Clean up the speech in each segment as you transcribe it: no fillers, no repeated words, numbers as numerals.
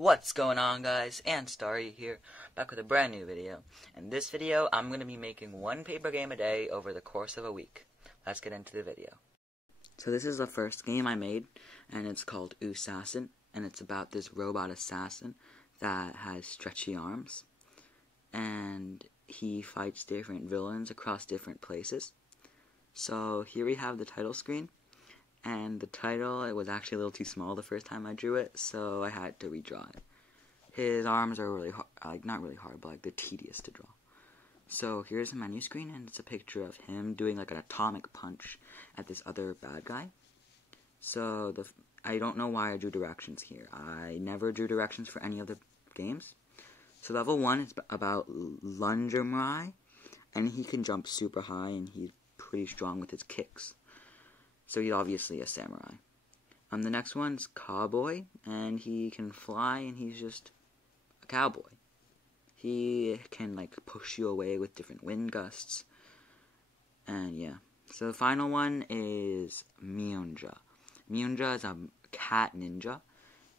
What's going on, guys? And Starry here, back with a brand new video. In this video, I'm going to be making one paper game a day over the course of a week. Let's get into the video. So this is the first game I made, and it's called Usassin, and it's about this robot assassin that has stretchy arms, and he fights different villains across different places. So here we have the title screen. And the title, it was actually a little too small the first time I drew it, so I had to redraw it. His arms are really hard, not really hard, but they're tedious to draw. So here's the menu screen, and it's a picture of him doing like an atomic punch at this other bad guy. So I don't know why I drew directions here. I never drew directions for any of the games. So level 1 is about Lungermai, and he can jump super high, and he's pretty strong with his kicks. So he's obviously a samurai. The next one's Cowboy, and he can fly, and he's just a cowboy. He can, like, push you away with different wind gusts. And, yeah. So the final one is Mionja. Mionja is a cat ninja,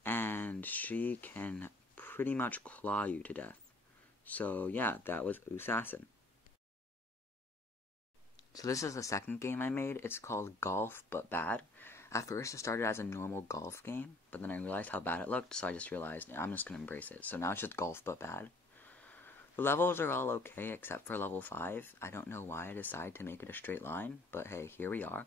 and she can pretty much claw you to death. So, yeah, that was Usassin. So this is the second game I made. It's called Golf But Bad. At first it started as a normal golf game, but then I realized how bad it looked, so I just realized I'm just going to embrace it. So now it's just Golf But Bad. The levels are all okay except for level 5. I don't know why I decided to make it a straight line, but hey, here we are.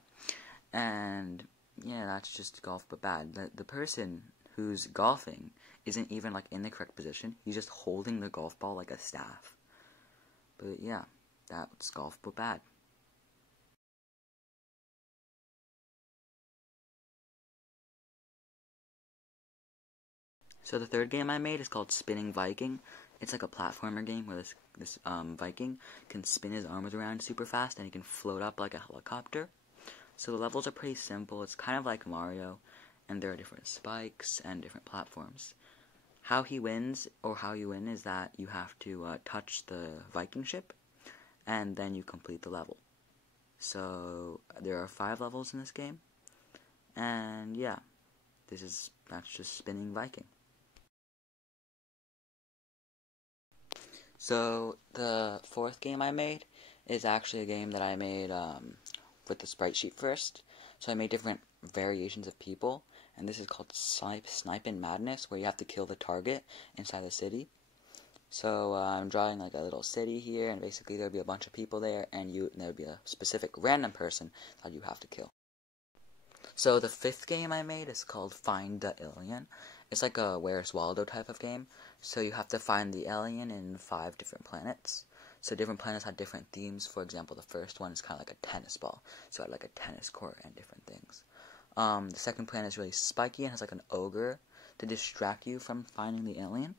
And yeah, that's just Golf But Bad. The person who's golfing isn't even like in the correct position. He's just holding the golf ball like a staff. But yeah, that's Golf But Bad. So the third game I made is called Spinning Viking. It's like a platformer game where this Viking can spin his arms around super fast and he can float up like a helicopter. So the levels are pretty simple. It's kind of like Mario, and there are different spikes and different platforms. How he wins, or how you win, is that you have to touch the Viking ship, and then you complete the level. So there are 5 levels in this game, and yeah, that's just Spinning Viking. So the fourth game I made is actually a game that I made with the sprite sheet first. So I made different variations of people, and this is called Snipin' Madness, where you have to kill the target inside the city. So I'm drawing like a little city here, and basically there'll be a bunch of people there, and there'll be a specific random person that you have to kill. So the fifth game I made is called Find the Alien. It's like a Where's Waldo type of game. So you have to find the alien in 5 different planets. So different planets have different themes. For example, the first one is kind of like a tennis ball. So I had like a tennis court and different things. The second planet is really spiky and has like an ogre to distract you from finding the alien.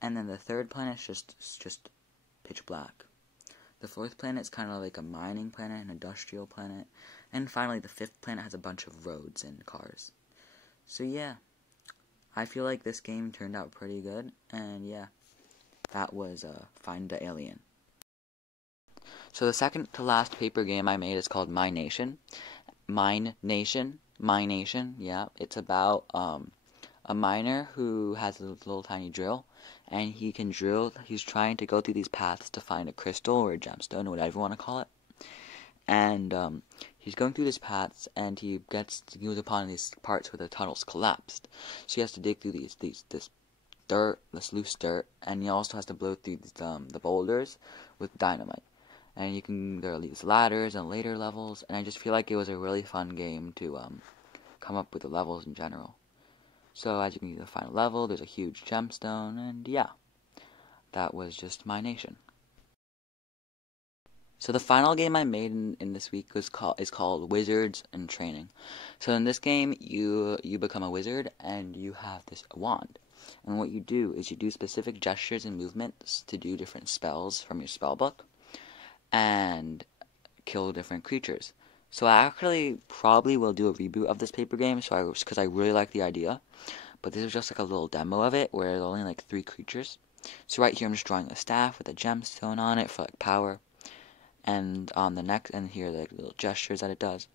And then the third planet is just pitch black. The fourth planet is kind of like a mining planet, an industrial planet. And finally, the fifth planet has a bunch of roads and cars. So yeah, I feel like this game turned out pretty good. And yeah, that was Find the Alien. So the second to last paper game I made is called My Nation. My Nation, yeah. It's about a miner who has a little tiny drill, and he can drill. He's trying to go through these paths to find a crystal or a gemstone, or whatever you want to call it. And he's going through these paths, and he goes upon these parts where the tunnels collapsed. So he has to dig through this loose dirt, and he also has to blow through the boulders with dynamite. And there are these ladders and later levels, and I just feel like it was a really fun game to come up with the levels in general. So as you can see, the final level, there's a huge gemstone, and yeah, that was just My Nation. So the final game I made in this week is called Wizards in Training. So in this game, you become a wizard, and you have this wand. And what you do is you do specific gestures and movements to do different spells from your spell book, and kill different creatures. So I actually probably will do a reboot of this paper game, because I really like the idea. But this is just like a little demo of it, where there's only like 3 creatures. So right here I'm just drawing a staff with a gemstone on it for like power. And on the next, and here are the little gestures that it does.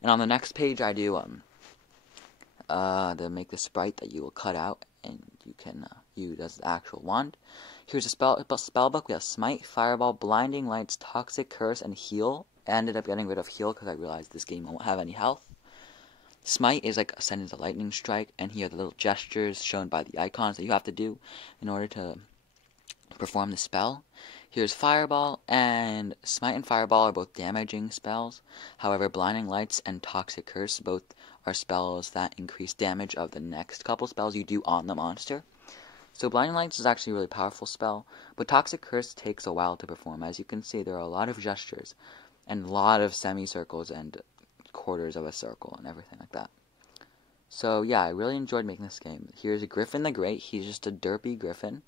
And on the next page I do to make the sprite that you will cut out and you can use as the actual wand. Here's a spell book. We have Smite, Fireball, Blinding Lights, Toxic Curse, and Heal. I ended up getting rid of Heal because I realized this game won't have any health. Smite is like a send into lightning strike, and here are the little gestures shown by the icons that you have to do in order to perform the spell. Here's Fireball, and Smite and Fireball are both damaging spells. However, Blinding Lights and Toxic Curse both are spells that increase damage of the next couple spells you do on the monster. So Blinding Lights is actually a really powerful spell, but Toxic Curse takes a while to perform. As you can see, there are a lot of gestures, and a lot of semicircles and quarters of a circle and everything like that. So yeah, I really enjoyed making this game. Here's Griffin the Great. He's just a derpy griffin.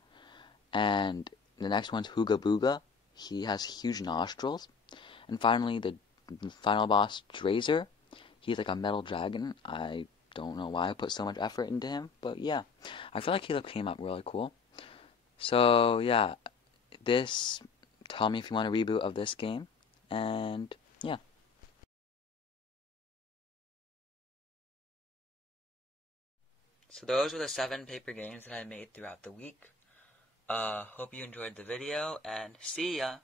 And the next one's Hooga Booga. He has huge nostrils. And finally, the final boss, Drazer. He's like a metal dragon. I don't know why I put so much effort into him, but yeah. I feel like he came out really cool. So yeah, tell me if you want a reboot of this game. And yeah. So those were the 7 paper games that I made throughout the week. Hope you enjoyed the video, and see ya!